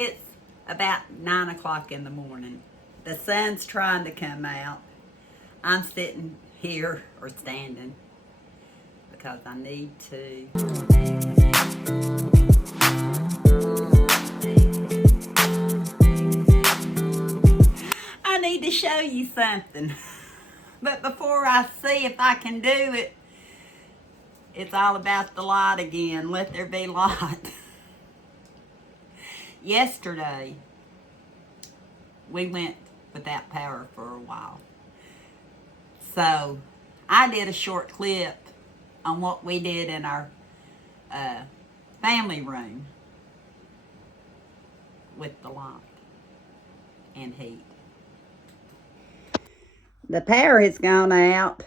It's about 9 o'clock in the morning. The sun's trying to come out. I'm sitting here or standing because I need to. I need to show you something. But before I see if I can do it, it's all about the light again. Let there be light. Yesterday, we went without power for a while. So, I did a short clip on what we did in our family room with the light and heat. The power has gone out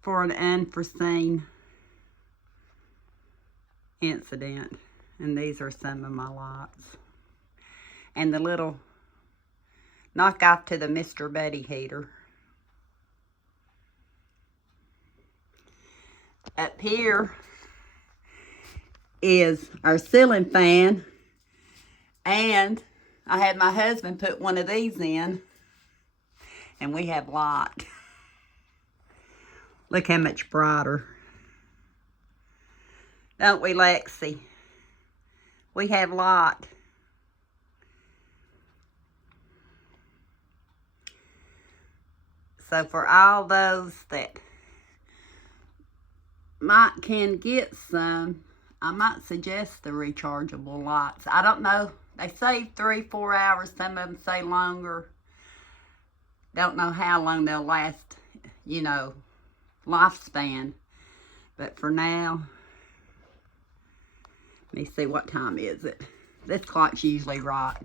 for an unforeseen incident. And these are some of my lights. And the little knockoff to the Mr. Buddy heater. Up here is our ceiling fan. And I had my husband put one of these in. And we have light. Look how much brighter. Don't we, Lexi? We have light. So for all those that can get some, I might suggest the rechargeable lights. I don't know. They say 3-4 hours. Some of them say longer. Don't know how long they'll last, lifespan. But for now, let me see, what time is it? This clock's usually right.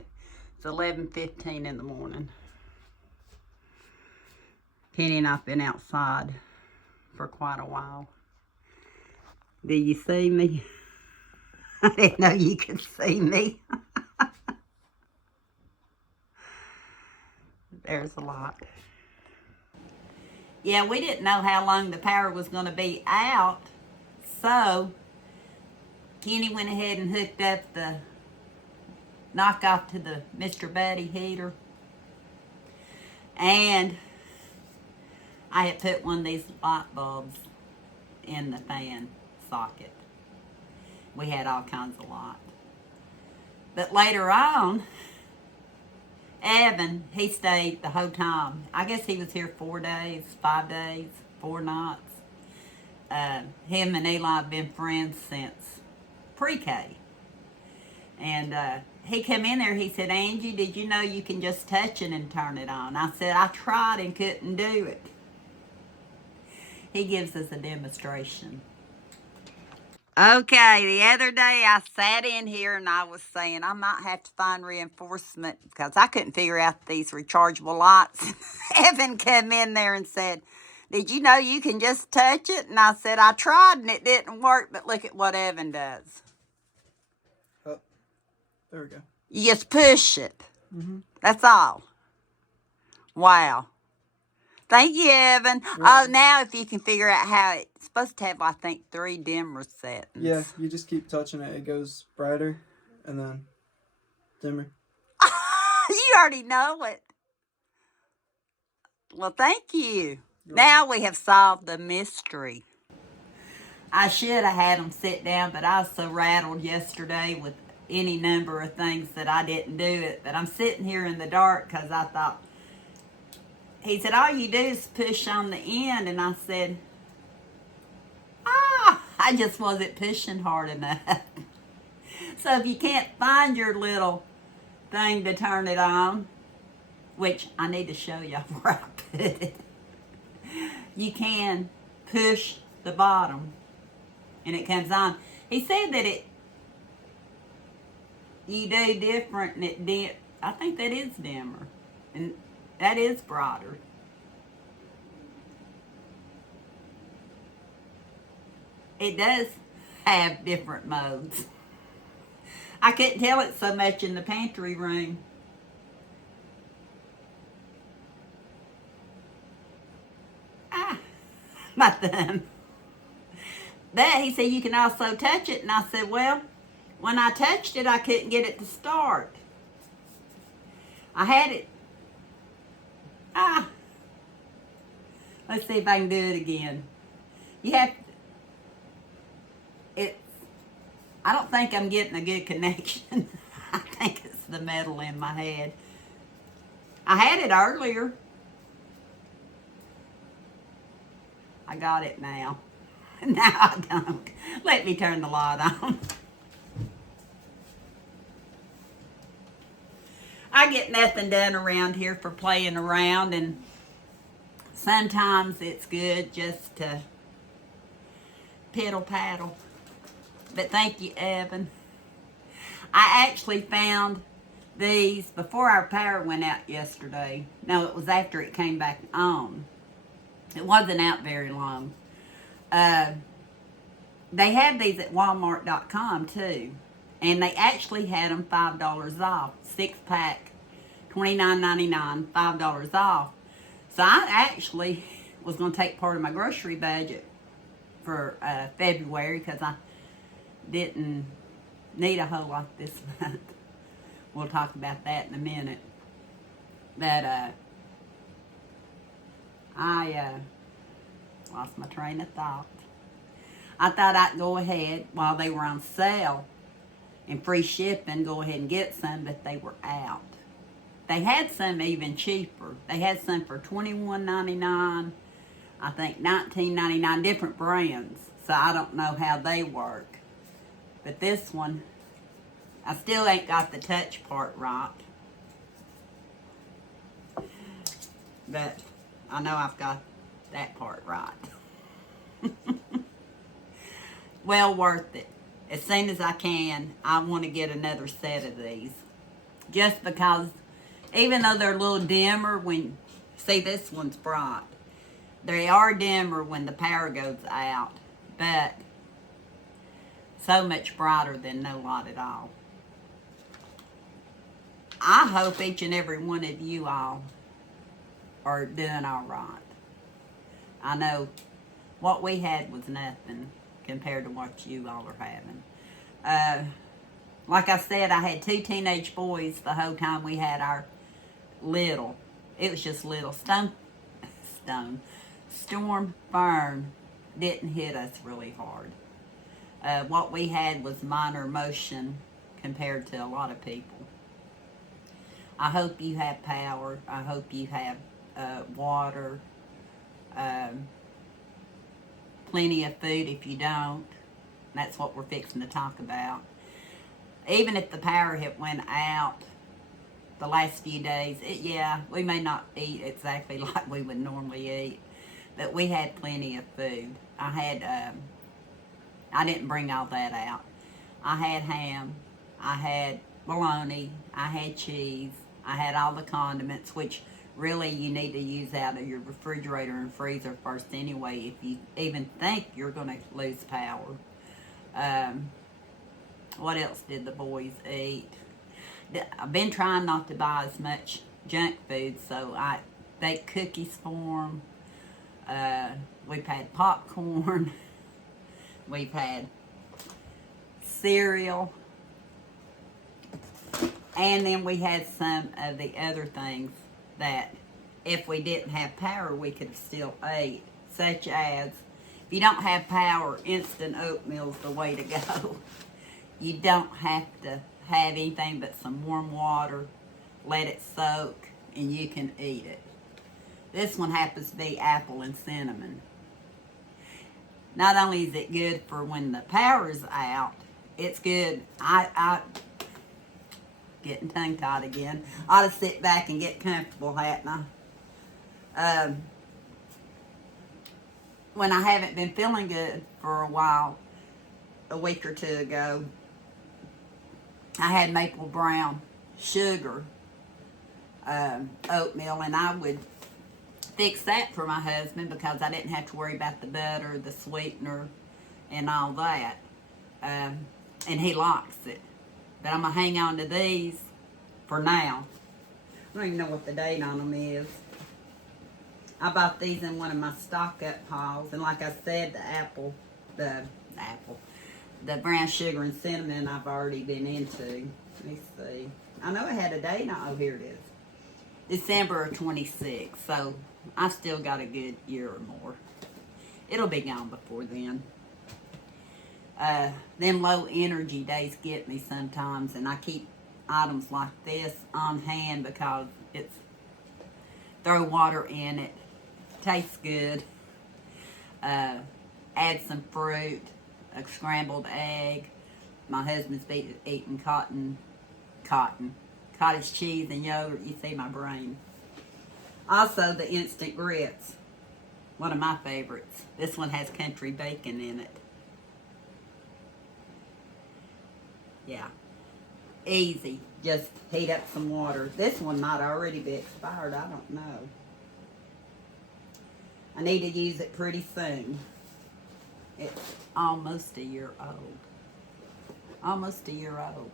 It's 11:15 in the morning. Kenny and I've been outside for quite a while. Do you see me? I didn't know you could see me. There's a lot. Yeah, we didn't know how long the power was going to be out, so Kenny went ahead and hooked up the knockoff to the Mr. Buddy heater. And I had put one of these light bulbs in the fan socket. We had all kinds of light. But later on, Evan, he stayed the whole time. I guess he was here 4 days, 5 days, 4 nights. Him and Eli have been friends since pre-K. And he came in there, he said, "Angie, did you know you can just touch it and turn it on?" I said, "I tried and couldn't do it." He gives us a demonstration. Okay, the other day I sat in here and I was saying I might have to find reinforcement because I couldn't figure out these rechargeable lights. Evan came in there and said, "Did you know you can just touch it?" And I said, "I tried and it didn't work, but look at what Evan does." Oh, there we go. You just push it. That's all. Wow. Thank you, Evan. Right. Oh, now if you can figure out how it's supposed to have, I think, 3 dimmer settings. Yeah, you just keep touching it. It goes brighter and then dimmer. You already know it. Well, thank you. Now we have solved the mystery. I should have had them sit down, but I was so rattled yesterday with any number of things that I didn't do it. But I'm sitting here in the dark because I thought, he said, "All you do is push on the end." And I said, I just wasn't pushing hard enough. So if you can't find your little thing to turn it on, which I need to show you where I put it, you can push the bottom and it comes on. He said that you do different and I think that is dimmer. And that is brighter. It does have different modes. I couldn't tell it so much in the pantry room. My thumb. But he said you can also touch it, and I said, well, When I touched it, I couldn't get it to start. I had it. Let's see if I can do it again. You have it. I don't think I'm getting a good connection. I think it's the metal in my head. I had it earlier. I got it now. Now I don't. Let me turn the light on. I get nothing done around here for playing around, and sometimes it's good just to piddle paddle. But thank you, Evan. I actually found these before our power went out yesterday. No, it was after it came back on. It wasn't out very long. They had these at Walmart.com too. And they actually had them $5 off. 6-pack, $29.99, $5 off. So I actually was going to take part of my grocery budget for February because I didn't need a whole lot this month. We'll talk about that in a minute. But I lost my train of thought. I thought I'd go ahead while they were on sale and free shipping, go ahead and get some, but they were out. They had some even cheaper. They had some for $21.99, I think $19.99, different brands. So I don't know how they work. But this one, I still ain't got the touch part right. But I know I've got that part right. Well worth it. As soon as I can, I want to get another set of these. Just because, even though they're a little dimmer when, see this one's bright. They are dimmer when the power goes out, but so much brighter than no light at all. I hope each and every one of you all are doing all right. I know what we had was nothing compared to what you all are having. Like I said, I had 2 teenage boys the whole time we had our little. It was just little. Storm Fern didn't hit us really hard. What we had was minor motion compared to a lot of people. I hope you have power. I hope you have water. Plenty of food if you don't. That's what we're fixing to talk about. Even if the power had went out the last few days, we may not eat exactly like we would normally eat, but we had plenty of food. I didn't bring all that out. I had ham, I had bologna, I had cheese, I had all the condiments, which really you need to use out of your refrigerator and freezer first anyway if you even think you're going to lose power. What else did the boys eat? I've been trying not to buy as much junk food, so I baked cookies for them. We've had popcorn. We've had cereal. And then we had some of the other things that if we didn't have power, we could have still ate, such as, if you don't have power, instant oatmeal's the way to go. You don't have to have anything but some warm water, let it soak, and you can eat it. This one happens to be apple and cinnamon. Not only is it good for when the power's out, it's good. I getting tongue-tied again. I ought to sit back and get comfortable, hadn't I? When I haven't been feeling good for a while, a week or two ago, I had maple brown sugar oatmeal, and I would fix that for my husband because I didn't have to worry about the butter, the sweetener, and all that. And he likes it. But I'm going to hang on to these for now. I don't even know what the date on them is. I bought these in one of my stock-up hauls. And like I said, The brown sugar and cinnamon I've already been into. Let me see. I know I had a date. Oh, here it is. December of 26. So I still got a good year or more. It'll be gone before then. Them low energy days get me sometimes, and I keep items like this on hand because it's throw water in it, tastes good. Add some fruit, a scrambled egg. My husband's eating cottage cheese and yogurt. You see my brain. Also, the instant grits, one of my favorites. This one has country bacon in it. Yeah, easy. Just heat up some water. This one might already be expired. I don't know. I need to use it pretty soon. It's almost a year old. Almost a year old.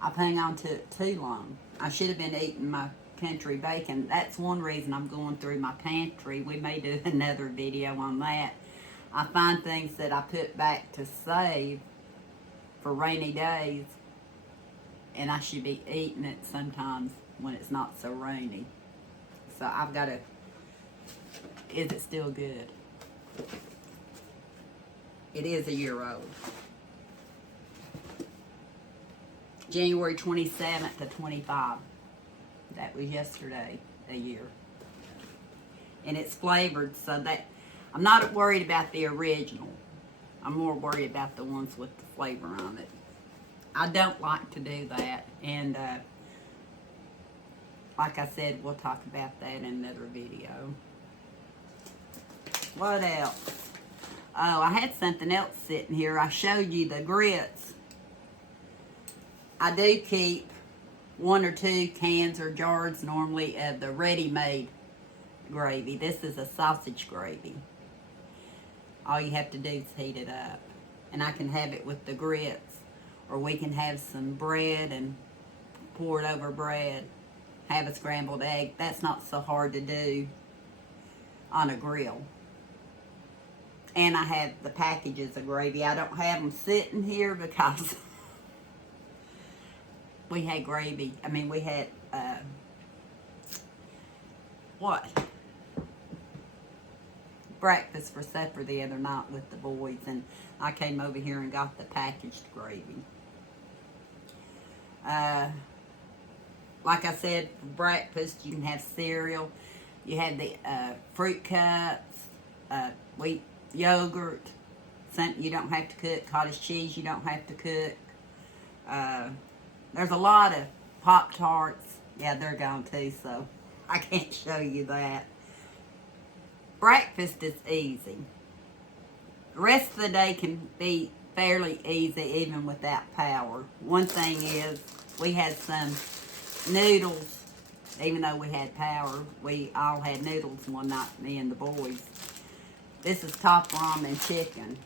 I've hung on to it too long. I should have been eating my country bacon. That's one reason I'm going through my pantry. We may do another video on that. I find things that I put back to save for rainy days, and I should be eating it sometimes when it's not so rainy. So I've got to, is it still good? It is a year old. January 27th to 25. That was yesterday, a year. And it's flavored so that I'm not worried about the original. I'm more worried about the ones with the flavor on it. I don't like to do that. And like I said, we'll talk about that in another video. What else? Oh, I had something else sitting here. I showed you the grits. I do keep 1 or 2 cans or jars normally of the ready-made gravy. This is a sausage gravy. All you have to do is heat it up. And I can have it with the grits. Or we can have some bread and pour it over bread. Have a scrambled egg. That's not so hard to do on a grill. And I have the packages of gravy. I don't have them sitting here because we had gravy. I mean, we had, breakfast for supper the other night with the boys, and I came over here and got the packaged gravy. Like I said, for breakfast, you can have cereal. You have the fruit cups, wheat yogurt, something you don't have to cook, cottage cheese you don't have to cook. There's a lot of Pop-Tarts. Yeah, they're gone too, so I can't show you that. Breakfast is easy. The rest of the day can be fairly easy even without power. One thing is, we had some noodles, even though we had power. We all had noodles one night, me and the boys. This is top ramen chicken.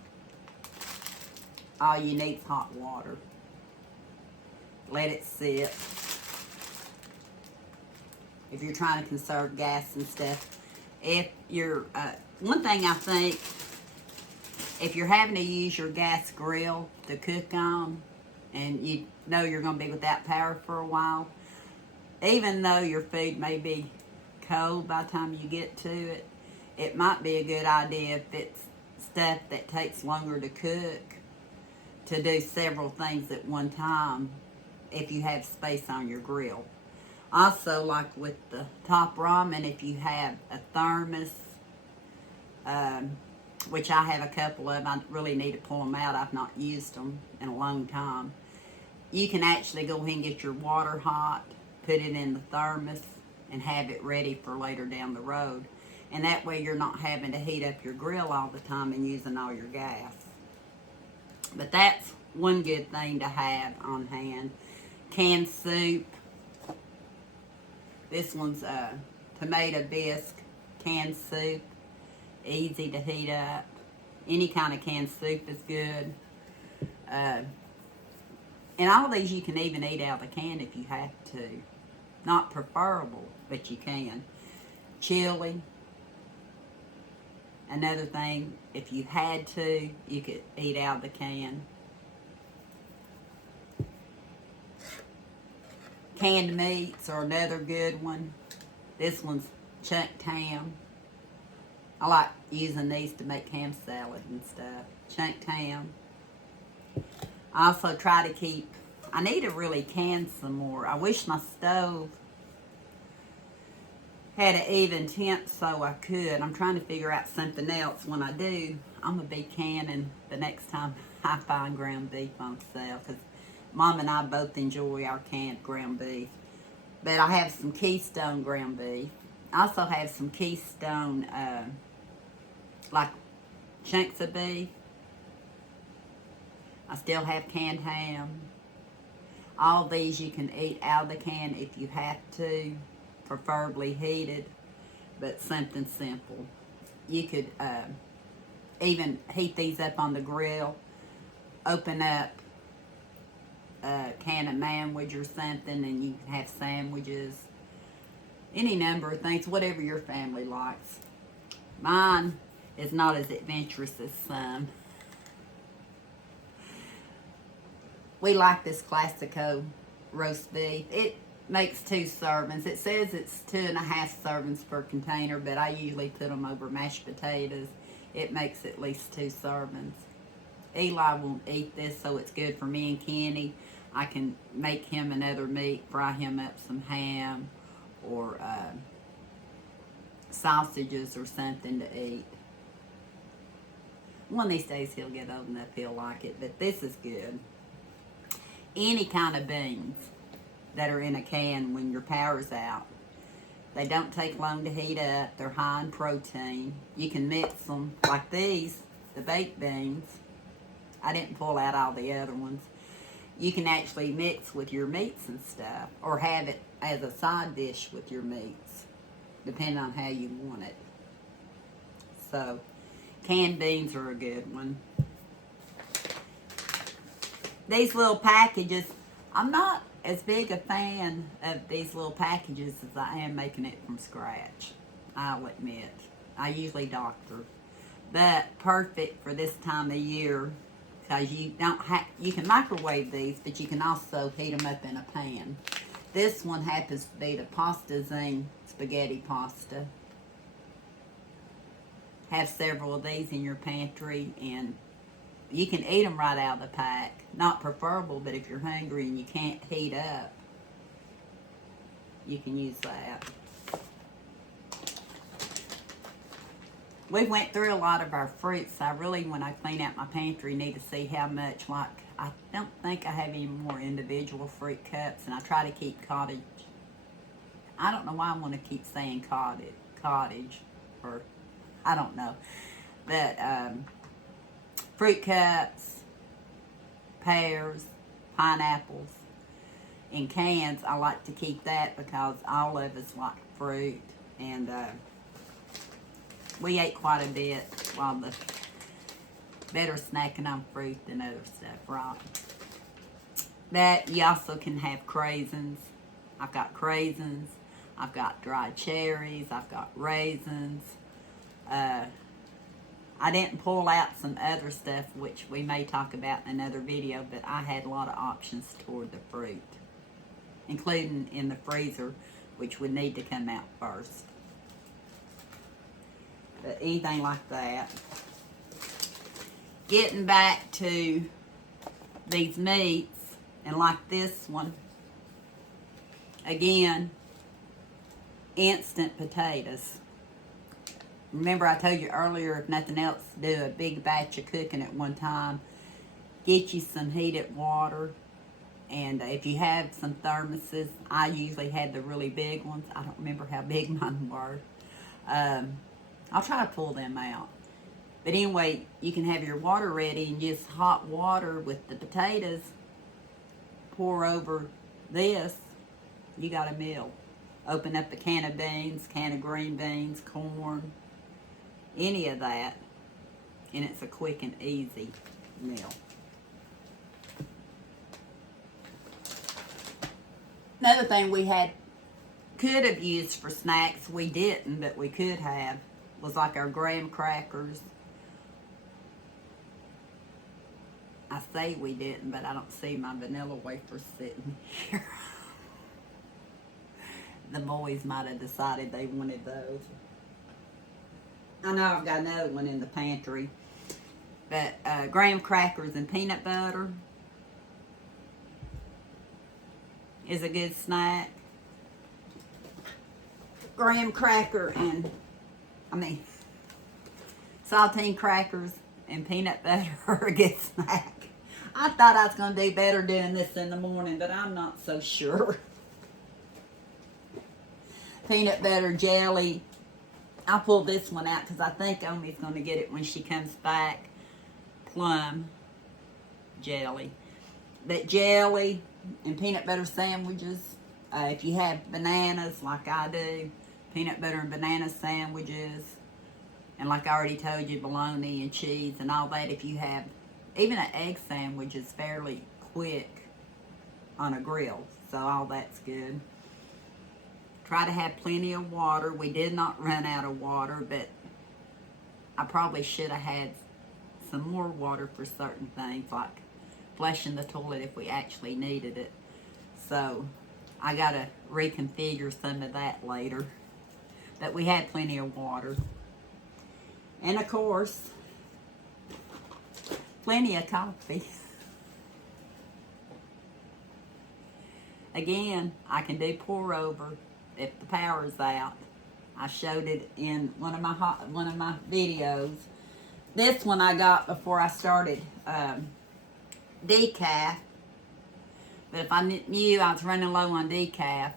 All you need is hot water. Let it sit. If you're trying to conserve gas and stuff. If you're, one thing I think, if you're having to use your gas grill to cook on, and you know you're going to be without power for a while, even though your food may be cold by the time you get to it, it might be a good idea if it's stuff that takes longer to cook, to do several things at one time if you have space on your grill. Also, like with the top ramen, if you have a thermos, which I have a couple of, I really need to pull them out. I've not used them in a long time. You can actually go ahead and get your water hot, put it in the thermos, and have it ready for later down the road. And that way you're not having to heat up your grill all the time and using all your gas. But that's one good thing to have on hand. Canned soup. This one's tomato bisque canned soup. Easy to heat up. Any kind of canned soup is good. And all of these you can even eat out of the can if you have to. Not preferable, but you can. Chili. Another thing, if you had to, you could eat out of the can. Canned meats are another good one. This one's chunked ham. I like using these to make ham salad and stuff. Chunked ham. I also try to keep, I need to really can some more. I wish my stove had an even temp so I could. I'm trying to figure out something else. When I do, I'm going to be canning the next time I find ground beef on sale, because Mom and I both enjoy our canned ground beef. But I have some Keystone ground beef. I also have some Keystone, like chunks of beef. I still have canned ham. All these you can eat out of the can if you have to, preferably heated, but something simple. You could even heat these up on the grill, open up a can of manwich or something, and you can have sandwiches, any number of things, whatever your family likes. Mine is not as adventurous as some. We like this Classico roast beef. It makes 2 servings. It says it's 2.5 servings per container, but I usually put them over mashed potatoes. It makes at least 2 servings. Eli won't eat this, so it's good for me and Kenny. I can make him another meat, fry him up some ham or sausages or something to eat. One of these days he'll get old enough he'll like it, but this is good. Any kind of beans that are in a can when your power's out. They don't take long to heat up. They're high in protein. You can mix them like these, the baked beans. I didn't pull out all the other ones. You can actually mix with your meats and stuff, or have it as a side dish with your meats, depending on how you want it. So, canned beans are a good one. These little packages, I'm not as big a fan of these little packages as I am making it from scratch. I'll admit. I usually doctor. But perfect for this time of year, because you can microwave these, but you can also heat them up in a pan. This one happens to be the Pasta Zing spaghetti pasta. Have several of these in your pantry, and you can eat them right out of the pack. Not preferable, but if you're hungry and you can't heat up, you can use that. We went through a lot of our fruits. I really, when I clean out my pantry, need to see how much, like, I don't think I have any more individual fruit cups, and I try to keep cottage. I don't know why I want to keep saying cottage, or I don't know. But, fruit cups, pears, pineapples, in cans. I like to keep that because all of us like fruit, and we ate quite a bit while the better snacking on fruit than other stuff, right? But you also can have craisins. I've got craisins. I've got dried cherries. I've got raisins. I didn't pull out some other stuff, which we may talk about in another video, but I had a lot of options toward the fruit, including in the freezer, which would need to come out first. But anything like that. Getting back to these meats, and like this one, again, instant potatoes. Remember I told you earlier, if nothing else, do a big batch of cooking at one time. Get you some heated water. And if you have some thermoses, I usually had the really big ones. I don't remember how big mine were. I'll try to pull them out. But anyway, you can have your water ready and just hot water with the potatoes. Pour over this. You got a meal. Open up a can of beans, can of green beans, corn, any of that, and it's a quick and easy meal. Another thing we could have used for snacks, we didn't, but we could have, was like our graham crackers. I say we didn't, but I don't see my vanilla wafers sitting here. The boys might have decided they wanted those. I know I've got another one in the pantry. But graham crackers and peanut butter is a good snack. Graham cracker and, saltine crackers and peanut butter are a good snack. I thought I was going to do better doing this in the morning, but I'm not so sure. Peanut butter jelly. I'll pull this one out because I think Omi's going to get it when she comes back. Plum jelly. But jelly and peanut butter sandwiches. If you have bananas like I do, peanut butter and banana sandwiches. And like I already told you, bologna and cheese and all that. If you have, even an egg sandwich is fairly quick on a grill. So all that's good. Try to have plenty of water. We did not run out of water, but I probably should have had some more water for certain things, like flushing the toilet if we actually needed it. So I gotta reconfigure some of that later. But we had plenty of water. And of course, plenty of coffee. Again, I can do pour over if the power's out. I showed it in one of my videos. This one I got before I started decaf. But if I knew I was running low on decaf,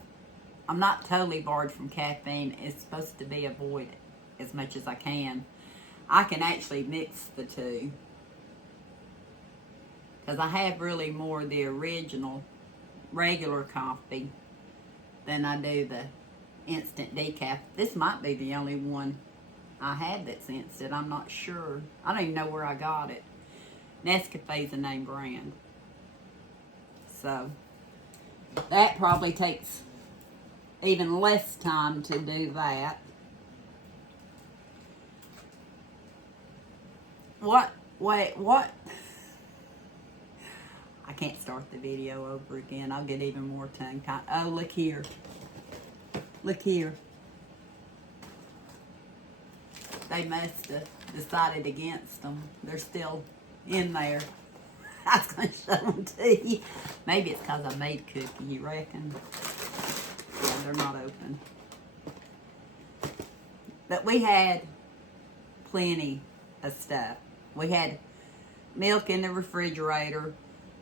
I'm not totally barred from caffeine. It's supposed to be avoided as much as I can. I can actually mix the two. Because I have really more the original regular coffee than I do the instant decaf. This might be the only one I have that's instant. I'm not sure. I don't even know where I got it. Nescafe's a name brand. So that probably takes even less time to do that. What? I can't start the video over again. I'll get even more tongue-tied. Oh, look here. Look here. They must have decided against them. They're still in there. I was going to show them to you. Maybe it's because I made cookie, you reckon? Yeah, they're not open. But we had plenty of stuff. We had milk in the refrigerator.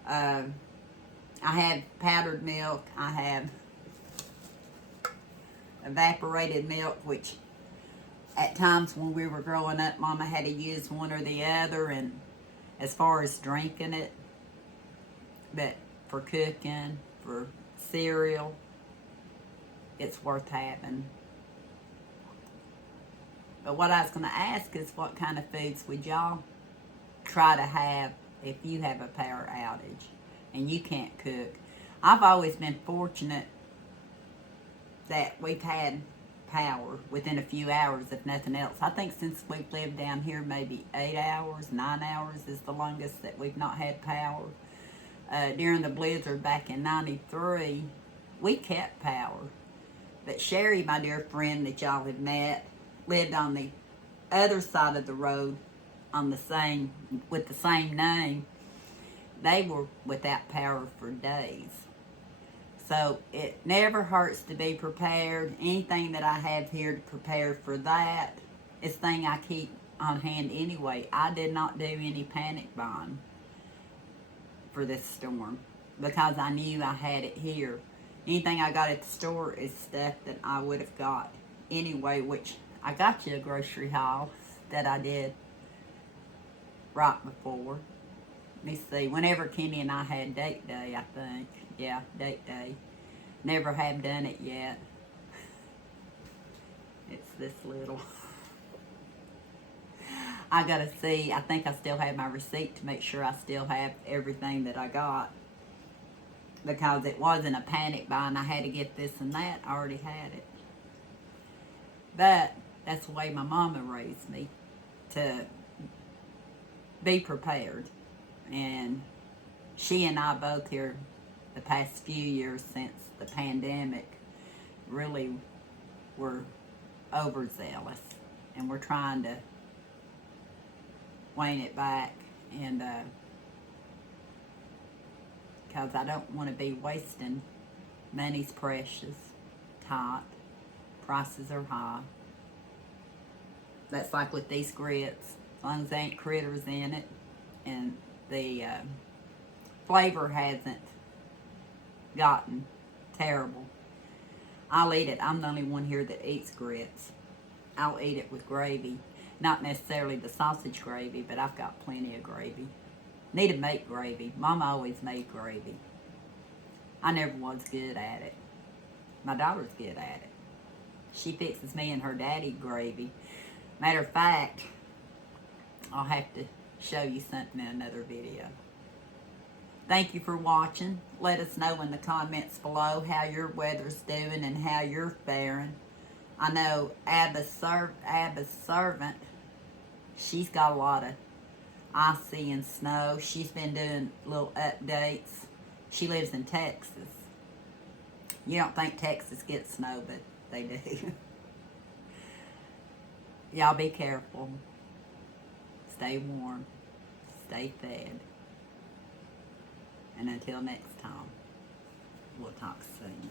I have powdered milk. I have evaporated milk, which at times when we were growing up, Mama had to use one or the other, and as far as drinking it, but for cooking, for cereal, it's worth having. But what I was going to ask is, what kind of foods would y'all try to have if you have a power outage and you can't cook? I've always been fortunate that we've had power within a few hours, if nothing else. I think since we've lived down here, maybe 8 hours, 9 hours is the longest that we've not had power. During the blizzard back in '93, we kept power. But Sherry, my dear friend that y'all have met, lived on the other side of the road with the same name. They were without power for days. So it never hurts to be prepared. Anything that I have here to prepare for that is thing I keep on hand anyway. I did not do any panic buying for this storm because I knew I had it here. Anything I got at the store is stuff that I would have got anyway, which I got you a grocery haul that I did right before. Let me see. Whenever Kenny and I had date day, I think. Yeah, date day. Never have done it yet. It's this little. I gotta see. I think I still have my receipt to make sure I still have everything that I got. Because it wasn't a panic buy and I had to get this and that. I already had it. But That's the way my mama raised me, to be prepared. And she and I both here the past few years since the pandemic really were overzealous, and we're trying to wane it back, and because I don't want to be wasting money's precious, tight, prices are high. That's like with these grits, as long as there ain't critters in it and the flavor hasn't gotten terrible, I'll eat it. I'm the only one here that eats grits. I'll eat it with gravy. Not necessarily the sausage gravy, but I've got plenty of gravy. Need to make gravy. Mama always made gravy. I never was good at it. My daughter's good at it. She fixes me and her daddy gravy. Matter of fact, I'll have to show you something in another video. Thank you for watching. Let us know in the comments below how your weather's doing and how you're faring. I know Abba's servant, she's got a lot of icy and snow. She's been doing little updates. She lives in Texas. You don't think Texas gets snow, but they do. Y'all be careful. Stay warm. Stay fed. And until next time, we'll talk soon.